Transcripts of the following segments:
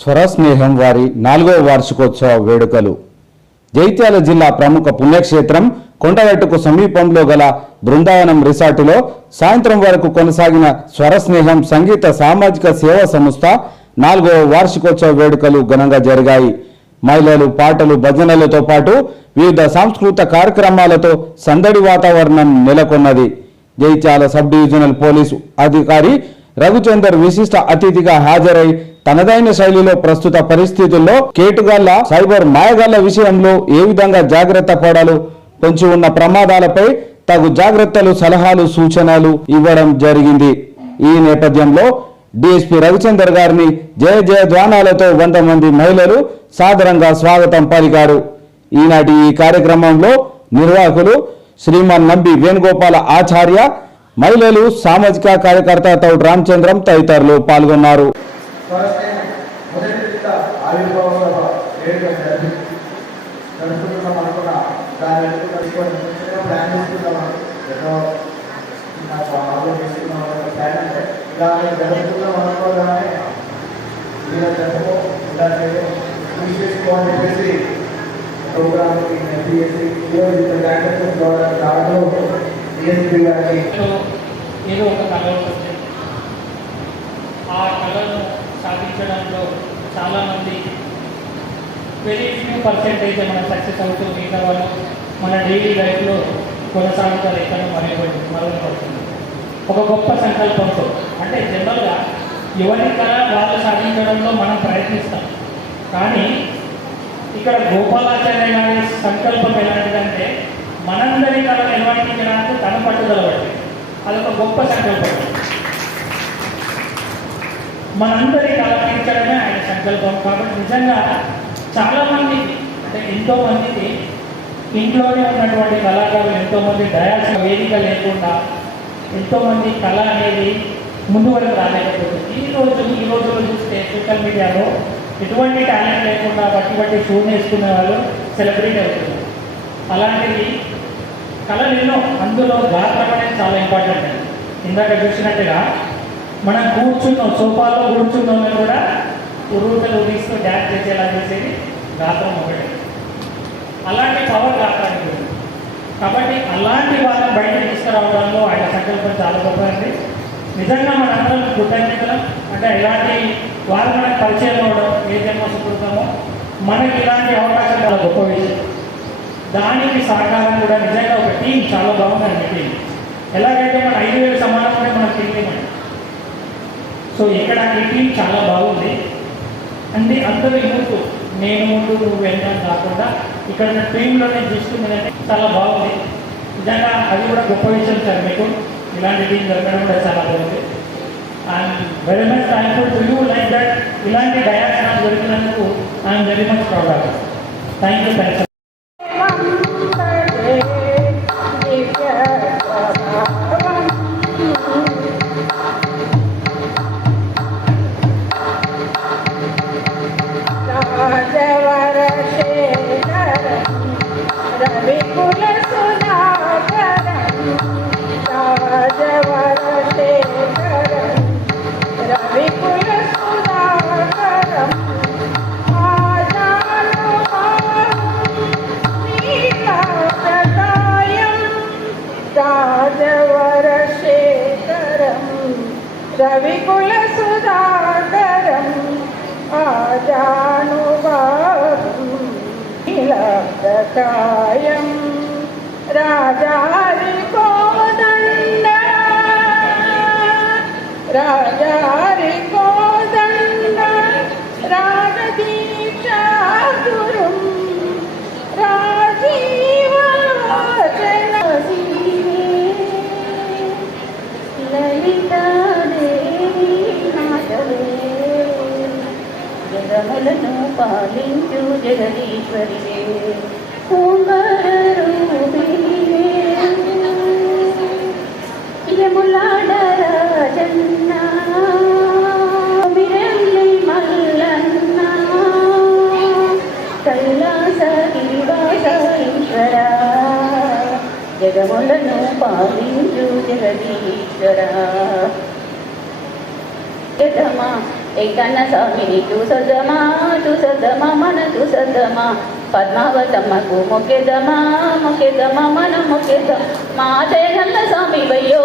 స్వరస్నేహం వారి నాలుగవ వార్షికోత్సవ వేడుకలు. జైత్యాల జిల్లా ప్రముఖ పుణ్యక్షేత్రం కొండగట్టుకు సమీపంలో గల బృందావనం రిసార్టులో సాయంత్రం వరకు కొనసాగిన స్వరస్నేహం సంగీత సామాజిక సేవా సంస్థ నాలుగవ వార్షికోత్సవ వేడుకలు ఘనంగా జరిగాయి. మహిళలు పాటలు భజనలతో పాటు వివిధ సాంస్కృతిక కార్యక్రమాలతో సందడి వాతావరణం నెలకొన్నది. జైత్యాల సబ్ డివిజనల్ పోలీసు అధికారి రఘుచందర్ విశిష్ట అతిథిగా హాజరై తనదైన శైలిలో ప్రస్తుత పరిస్థితుల్లో కేటుగాళ్ళ సైబర్ మాయగాళ్ళ విషయంలో ఏ విధంగా జాగ్రత్త పడాలో పొంచి ఉన్న ప్రమాదాలపై తగు జాగ్రత్తలు సలహాలు సూచనలు ఇవ్వడం జరిగింది. ఈ నేపథ్యంలో డిఎస్పీ రవిచందర్ గారిని జయ జయ ధ్వానాలతో వంద మంది మహిళలు సాదరంగా స్వాగతం పలికారు. ఈనాటి ఈ కార్యక్రమంలో నిర్వాహకులు శ్రీమాన్ నంబి వేణుగోపాల ఆచార్య మహిళలు సామాజిక కార్యకర్త తౌడ్ రామచంద్రం తదితరులు పాల్గొన్నారు. స్వరస్నేహం మొదటి విడత ఆవిర్భావ సభ వేడుక జరిపి జరుపుకుంటున్నాం అనుకున్న దాని వెనుక తీసుకొని ప్లాన్ చేసుకుంటాం ఎన్నో నాకు ఆలోచిస్తున్నాం ప్లాన్ అంటే ఇలా జరుపుకుందాం అనుకోగానే ఇలా జరుపు ఇలా చేయడం కృషి చేసుకోవాలని చెప్పేసి ప్రోగ్రామ్కి ఎంపీఎస్సీ ఈరోజు ఇంత జాగ్రత్తలు రావడం డిఎస్పీ గారికి సో ఏదో ఒక కళ ఉంటుంది ఆ కళను సాధించడంలో చాలామంది వెరీ ఫ్యూ పర్సెంటేజ్ మనం సక్సెస్ అవుతూ మిగతా వాళ్ళు మన డైలీ లైఫ్లో కొనసాగుతారు అయితే మరొకటి ఒక గొప్ప సంకల్పంతో. అంటే జనరల్గా ఎవరి కళ వాళ్ళు సాధించడంలో మనం ప్రయత్నిస్తాం. కానీ ఇక్కడ గోపాలాచార్య గారి సంకల్పం ఎలాంటిదంటే మనందరి కళ నిర్వహించడానికి తన పట్టుదల పట్టి. అదొక గొప్ప సంకల్పం. మనందరికీ అలంకరించడమే ఆయన సంకల్పం. కాబట్టి నిజంగా చాలామంది అంటే ఎంతోమందికి ఇంట్లోనే ఉన్నటువంటి కళాకారులు ఎంతోమంది డయాస్ వేదిక లేకుండా ఎంతోమంది కళ అనేది ముందు వరకు రాలేకపోతుంది. ఈ రోజు ఈ రోజులో చూస్తే సోషల్ మీడియాలో ఎటువంటి టాలెంట్ లేకుండా బట్టి బట్టి షో వేసుకునే వాళ్ళు సెలబ్రిటీ అవుతున్నారు. అలాంటిది కళలు ఎన్నో అందులో గాత్రం అనేది చాలా ఇంపార్టెంట్. ఇందాక చూసినట్టుగా మనం కూర్చున్నాం సోఫాలో కూర్చున్నాం కూడా ఉరువుతలు తీస్తూ డ్యాన్స్ చేసేలా చేసేది గాత్రం ఒకటే. అలాంటి పవర్ గాత్రానికి కాబట్టి అలాంటి వాళ్ళని బయట తీసుకురావడంలో ఆయన సంకల్పం చాలా గొప్పదండి నిజంగా మనందరం కృతజ్ఞతలు. అంటే ఇలాంటి వాళ్ళు మనకు పరిచయం అవ్వడం ఏ జన్మ సుకృతమో మనకి ఇలాంటి అవకాశం చాలా గొప్ప విషయం. దానికి సహకారం కూడా నిజంగా ఒక టీం చాలా బాగుందండి టీం ఎలాగైతే మన ఐదు వేలు సమానం అంటే మన టీం అండి సో ఇక్కడ ఈ టీం చాలా బాగుంది. అంటే అందరూ ముందు నేను ముందు నువ్వు వెళ్ళడం కాకుండా ఇక్కడ టీంలోనే చూసుకున్నదంటే చాలా బాగుంది. నిజంగా అది కూడా గొప్ప విషయం సార్ మీకు. ఇలాంటి టీం దొరకడం కూడా చాలా బాగుంది. And very much thankful to you like that ఇలాంటి డయాస్ నాకు దొరికినందుకు I'm very much proud of thank you thank కవికుల సుధాకరం ఆజానుభావం రాజా పాలన పాలించు జగదీశ్వరియే ఓంకారూపిణియే యములాడరాజన్న. మిరలి మల్లన్న. కైలాస గిరివాస ఈశ్వర జగములను పాలించు జగదీశ్వర. मा एकन्न स्वामिनि तु सदमा तु सदमा मन तु सदमा పద్మావతమ్మకు మొక్కెదమా మొక్కెదమా మన మొక్కెదం మా దైరల్ల స్వామివయ్యో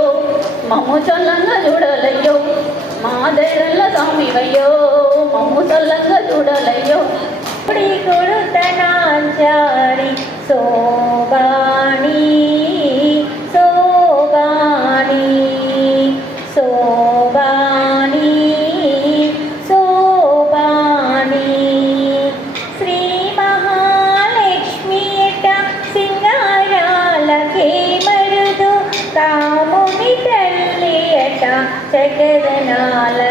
మమ్ము చల్లంగా చూడలయ్యో మా దైరల్ల స్వామివయ్యో మమ్ము చల్లంగా చూడలయ్యో ఇప్పుడు కొడుతనాచారి సోబాణీ జ్ఞానాల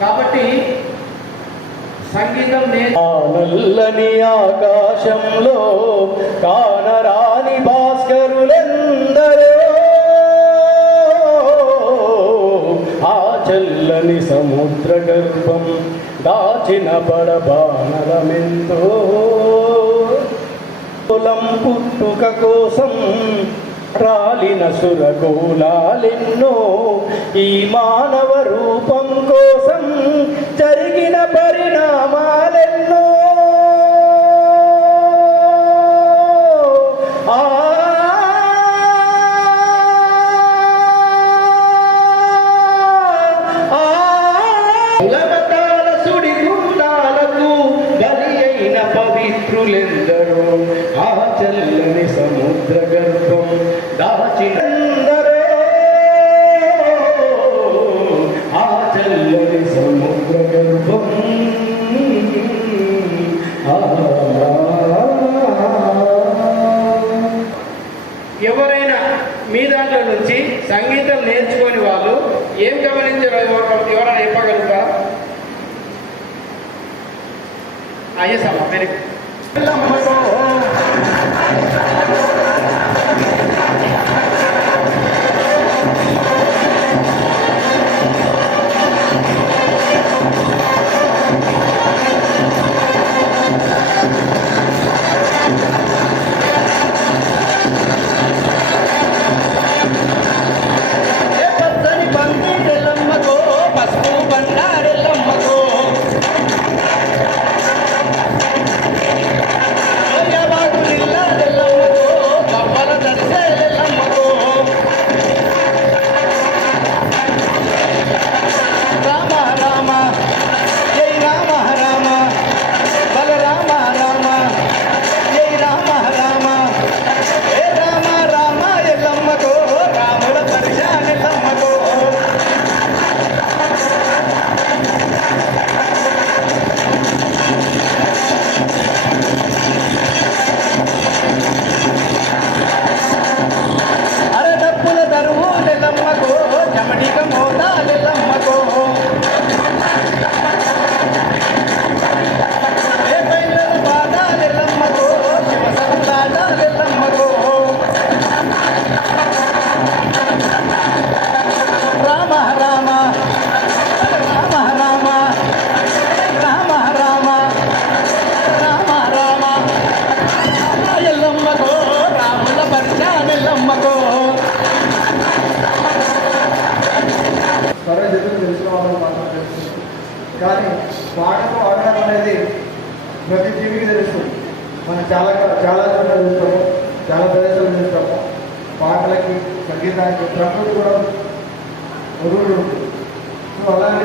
కాబట్టి సంగీతం నల్లని ఆకాశంలో కానరాని భాస్కరులందరూ ఆ చల్లని సముద్ర గర్భం దాచిన పడబానలమెంతో కులం పుట్టుక కోసం రాలిన సురగోళాలెన్నో ఈ మానవ రూపం నామాలెన్నో పవిత్రులెందరో. ఆ చల్లని ఏం గమనించారో? ఎవరు- ఎవరైనా చెప్పగలుగుతారా? అయ్యేసమ్మా వెరీ గుడ్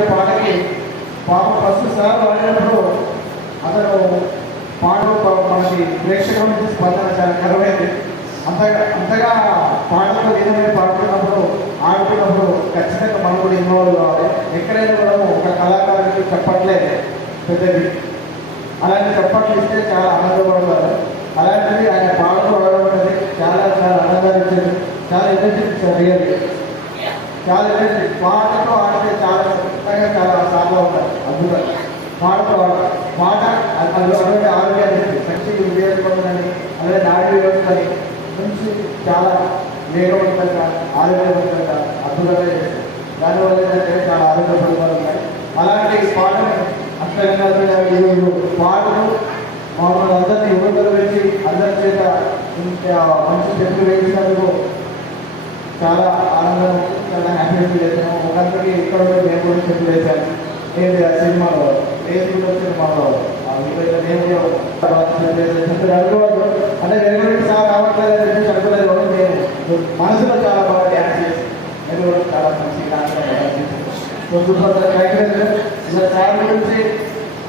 సో పాటకి పాప ఫస్ట్ సార్ పాడినప్పుడు అతను పాడు మనకి ప్రేక్షకుల నుంచి స్పందన చాలా కరువైంది. అంతగా అంతగా పాటలు విధమైన పాడుతున్నప్పుడు ఆడుతున్నప్పుడు ఖచ్చితంగా మనం కూడా ఇన్వాల్వ్ కావాలి. ఎక్కడైనా కూడా ఒక కళాకారుడికి చెప్పట్లే పెద్దది. అలాంటి చెప్పట్లు ఇస్తే చాలా ఆనందపడతారు. అలాంటిది ఆయన పాటలు ఆడడం అనేది చాలా చాలా ఆనందాన్ని ఇచ్చేది. చాలా ఎనర్జీ ఇచ్చారు చాలా ఎనర్జీ పాటతో ఆడితే చాలా చక్కగా చాలా సాగా ఉంటారు అద్భుతం. పాటతో ఆడ పాట అటువంటి ఆరోగ్యాన్ని శక్తి వివేకపడుతుందని అలాగే నాడి వ్యవస్థని మంచి చాలా వేగవంతంగా ఆరోగ్యవంతంగా అద్భుతంగా చేస్తారు దానివల్ల ఏంటంటే చాలా ఆరోగ్యపడుతున్నారు ఉన్నాయి అలాంటి పాటని అష్టగంగా ఈరోజు పాటను మమ్మల్ని అందరినీ యువతలు పెట్టి అందరి చేత మంచి చెట్లు వేసినందుకు చాలా ఆనందం చాలా హ్యాపీ చేశాను ఒకరికి ఇక్కడ నేను కూడా చెట్లు చేశాను ఏది ఆ సినిమాలో? ఏది కూడా సినిమాలో? నేను కూడా బాగా అనుకోవద్దు అంటే వెలుగురెడ్డి సార్ రావట్లేదు అని చెప్పి అనుకోలేదు నేను. మనసులో చాలా బాగా డ్యాన్స్ చేసి నేను కూడా చాలా మంచి డాన్స్ సార్ గురించి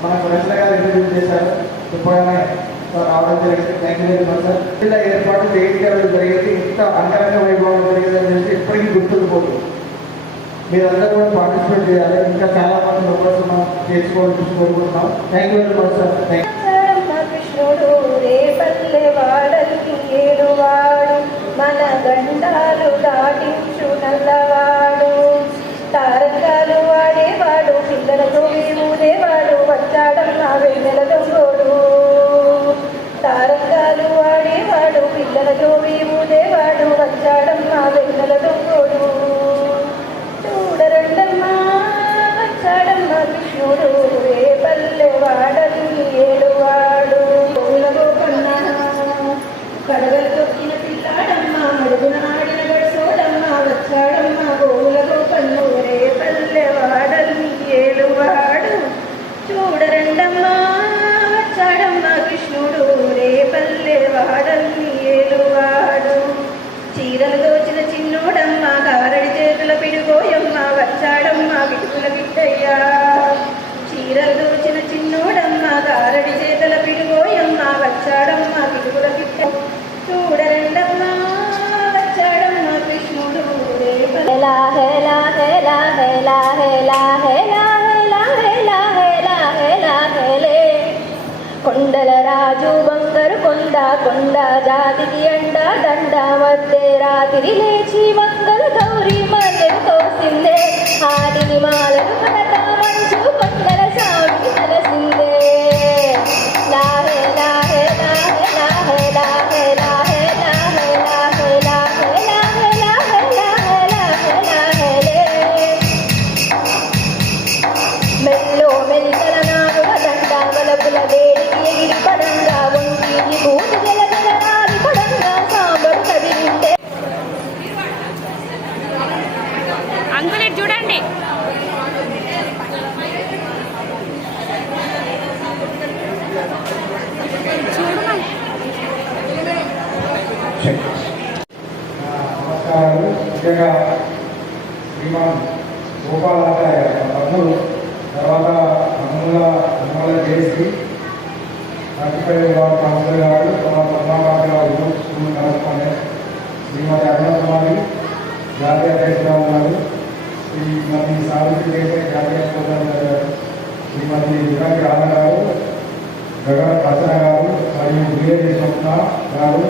మన ప్రశ్న గారు ఇంటర్వ్యూ చేశారు. చెప్పగానే రావడం జరిగింది. Thank you very much sir ఇలా ఏర్పాటు చేయించడం జరిగింది ఇంత అంగరంగ వైభవం జరిగింది అని చెప్పి ఇప్పటికీ గుర్తుండిపోతుంది. మీరందరూ కూడా పార్టిసిపేట్ చేయాలి. ఇంకా చాలా మంది మెంబర్స్ మనం చేసుకోవాలని చూసుకోవాలనుకుంటున్నాం thank you very much sir thank you Repalle మన గండాలు దాటించు నల్లవా జగదోవీము దేవాడము వచ్చాడమ్మా. రాత్రి లేచి మంగళ గౌరీ మల్లెలు తోసిందే ఆదిని మాలను కడత మంచు కొండల సామి తలసిందే లాహే లాహే లాహే లాహే లాహే లాహే లాహే లాహే లాహే లాహే లాహే లాహే లాహే లాహే మెల్లో నాగుల వలపుల వేడికి ఎగిరి పడంగా ముఖ్యంగా శ్రీమాన్ గోపాలాచార్య తమ్ముడు తర్వాత అమ్ముల అమ్ముల చేసి కట్టిపల్లి వారు కౌన్సిలర్ గారు తర్వాత పద్మాబాబు గారు స్కూల్ కరెస్పాండెంట్ శ్రీమతి అరుణ కుమారి జాతీయ అధ్యక్షురాలు ఉన్నారు. శ్రీమతి సావిత్రి దేశాయ్ జాతీయ ప్రోగ్రాం శ్రీమతి విరాజ్ రాధ గారు గగన ప్రసన్న గారు మరియు బిఏ స్వప్న గారు.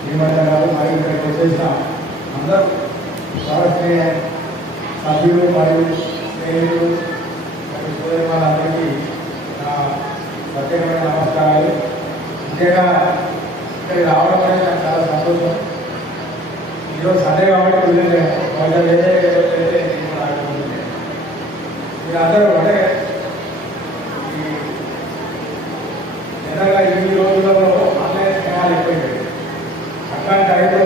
శ్రీమతి గారు మరియు ఇక్కడ వచ్చేసిన అందరూ శాస్త్రీయ సభ్యులు మరియు స్నేహితులు మరియు సోదరి వాళ్ళందరికీ నా ప్రత్యేకమైన నమస్కారాలు. ముఖ్యంగా ఇక్కడికి రావడం అనేది నాకు చాలా సంతోషం. ఈరోజు సండే కాబట్టి వెళ్ళలేదు వాళ్ళ వేరే అయితే నేను కూడా ఆడుకుంటున్నాను ఈ జనరల్గా ఈ రోజులలో ఆన్లైన్ స్నేహాలు ఎక్కువైపోయాయి. అట్లాంటి టైంలో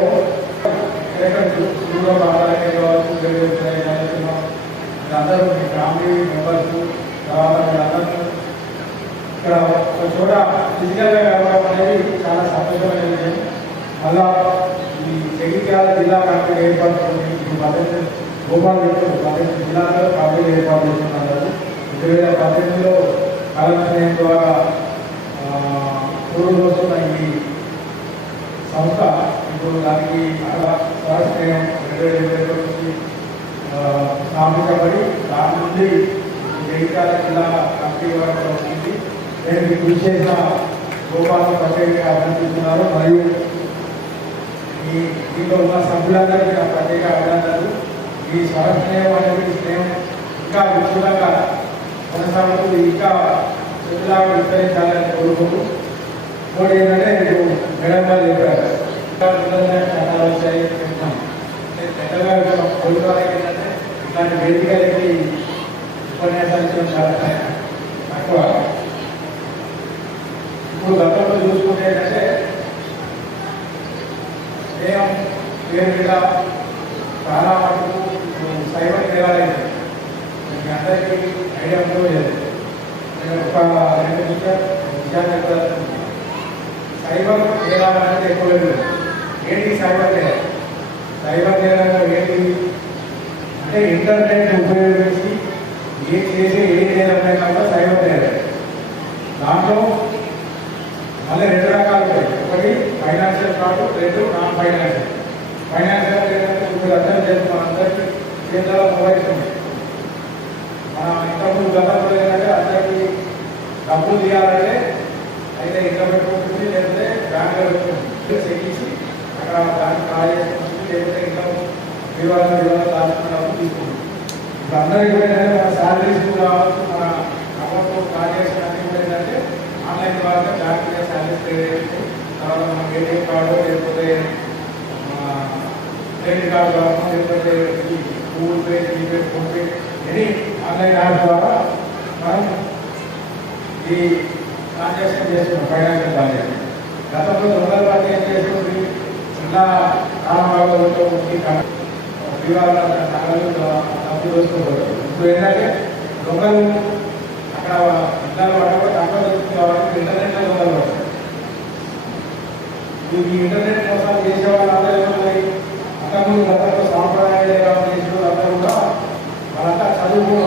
ఎక్కడ దూరం రావాలని కావచ్చు వేరే మీ ఫ్యామిలీ మెంబర్స్ తర్వాత ఇక్కడ ఒక చోట ఫిజికల్గా కలవడం అనేది చాలా సంతోషమైనది మళ్ళా ఈ జగిత్యాల జిల్లా కమిటీ ఏర్పడుతుంది ఈ గోపాల్ పద్దెనిమిది జిల్లాలో ఏర్పాటు చేస్తున్నారు రెండు వేల పద్దెనిమిదిలో ద్వారా పూర్వం వస్తున్న ఈ సంస్థ ఇప్పుడు దానికి స్వాస్థ్యం రెండు వేల ఇరవై ఒకటి నుంచి దాని నుండి జగిత్యాల జిల్లా కమిటీ వరకు వచ్చింది. నేను కృషి చేసిన గోపాలను ప్రత్యేకంగా అభినందిస్తున్నారు. మరియు ఈ దీంట్లో ఉన్న సభ్యులందరికీ నా ప్రత్యేక అభినందనలు. ఈ స్వరస్నేహం అనేది స్నేహం ఇంకా విస్తృతంగా కొనసాగుతూ ఇంకా చెట్టులాగా విస్తరించాలని కోరుకుంటూ. ఇంకోటి ఏంటంటే మీరు మేడం వాళ్ళు చెప్పారు. ఏంటంటే ఇలాంటి వేదికలకి ఉపన్యాసాలు చాలా తక్కువ ఇప్పుడు గతంలో చూసుకుంటే ఏంటంటే మేము పేరుగా చాలా మటుకు సైబర్ దేవాలయం మీ అందరికీ ఐడియా ఉండదు లేదు నేను ఒక రెండు నిమిషాలు సైబర్ దేవాలయం అనేది ఎక్కువ లేదు ఏంటి సైబర్ నేరం? సైబర్ నేరంగా ఏంటి? అంటే ఇంటర్నెట్ ఉపయోగించి ఏ చేసే ఏ నేరమైనా కూడా సైబర్ నేరం. దాంట్లో మళ్ళీ రెండు రకాలు ఉంటాయి. ఒకటి ఫైనాన్షియల్ ఫ్రాడ్ రెండు నాన్ ఫైనాన్షియల్ ఫైనాన్షియల్ ఏంటంటే ఇప్పుడు అర్థం చేస్తున్నాం అందరికీ కేంద్రాల మొబైల్స్ ఉన్నాయి మన ఇంతకుముందు గతంలో ఏంటంటే అందరికీ డబ్బులు తీయాలంటే అయితే ఇంట్లో పెట్టుకుంటుంది లేదంటే బ్యాంకులో పెట్టుకుంటుంది చెక్కించి అక్కడ దాన్ని ఖాళీ లేకపోతే ఇంకా వివాహం వివాహం దాచుకున్నప్పుడు తీసుకుంటుంది ఇప్పుడు అందరికీ కూడా మన శాలరీస్ మన అన్ని కూడా ఏంటంటే ఆన్లైన్ ద్వారా శాలరీస్ పే చేయొచ్చు తర్వాత మన ఏటీఎం కార్డు లేకపోతే క్రెడిట్ కార్డు ద్వారా లేకపోతే ఈ Google Pay GPay PhonePe any online app ద్వారా మనం ఈ ట్రాన్సాక్షన్ చేస్తున్నాం ఫైనాన్షియల్ ట్రాన్సాక్షన్ గతంలో దొంగల పార్టీ ఏం చేస్తుంది ఇలా రామబాబులతో ఉండి వివాహాల నగలు డబ్బులు వేసుకోకూడదు ఇప్పుడు ఏంటంటే దొంగలు అక్కడ ఇళ్ళలో పడకుండా దొరుకుతుంది కాబట్టి ఇంటర్నెట్లో దొంగలు పడతారు ఈ ఇంటర్నెట్ కోసం చేసే వాళ్ళందరూ ఏమన్నాయి అంతకుముందు గతంలో సాంప్రదాయ చేసిన వాళ్ళందరూ కూడా వాళ్ళంతా చదువు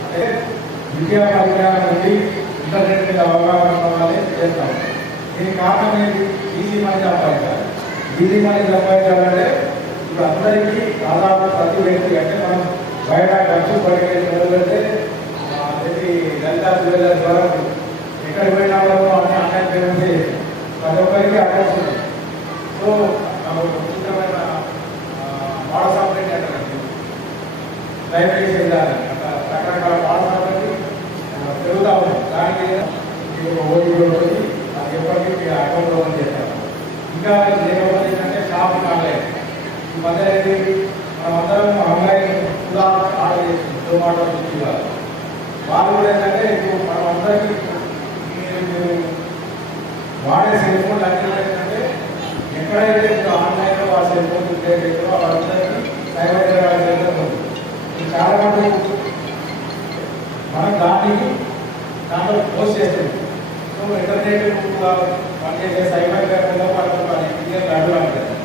అంటే విద్యా పరిజ్ఞానం ఇంటర్నెట్ మీద అవగాహన ఉన్న చేస్తాం దీనికి కారణం ఏంటి ఈజీ మధ్య సంపాదించాలి ఇది మనకి సంపాదించాలంటే ఇప్పుడు అందరికీ దాదాపు ప్రతి వ్యక్తి అంటే మనం బయట ఖర్చు పడిపోయి మొదలుపెడితే ప్రతి లలితా జ్యువెలర్స్ ద్వారా ఎక్కడ పోయినా కూడా అన్ని ఆన్లైన్ పేమెంట్ ప్రతి ఒక్కరికి అకౌంట్స్ సో నాకు ఒక విచిత్రమైన మోడల్స్ ఆపరేట్ అంటారు లైబ్రరీ వెళ్ళాలి. రకరకాల మోడల్స్ ఆపరేట్ పెరుగుతూ ఉన్నాయి దానికి మీకు ఓటీపీ ఉంటుంది అది ఎప్పటికీ మీ అకౌంట్ ఓపెన్ ఇంకా లేకపోతే ఏంటంటే షాప్ కాలేదు ఈ మధ్య ఏంటి మనం కూడా ఆర్డర్ చేస్తుంది జొమాటో స్విగ్గీ వాళ్ళు వాళ్ళు కూడా ఏంటంటే ఇప్పుడు మనమందరికీ మీరు వాడే సెల్ ఫోన్ అన్ని ఏంటంటే ఎక్కడైతే ఇప్పుడు ఆన్లైన్లో ఆ సెల్ ఫోన్ రిపేర్ వాళ్ళందరికీ సైబర్ క్రైమ్ జరుగుతుంది చాలా మంది మనం దానికి దాంట్లో పోస్ట్ చేస్తుంది సో ఇంటర్నెట్ పనిచేసే సైబర్ క్రైమ్లో వాళ్ళకి పని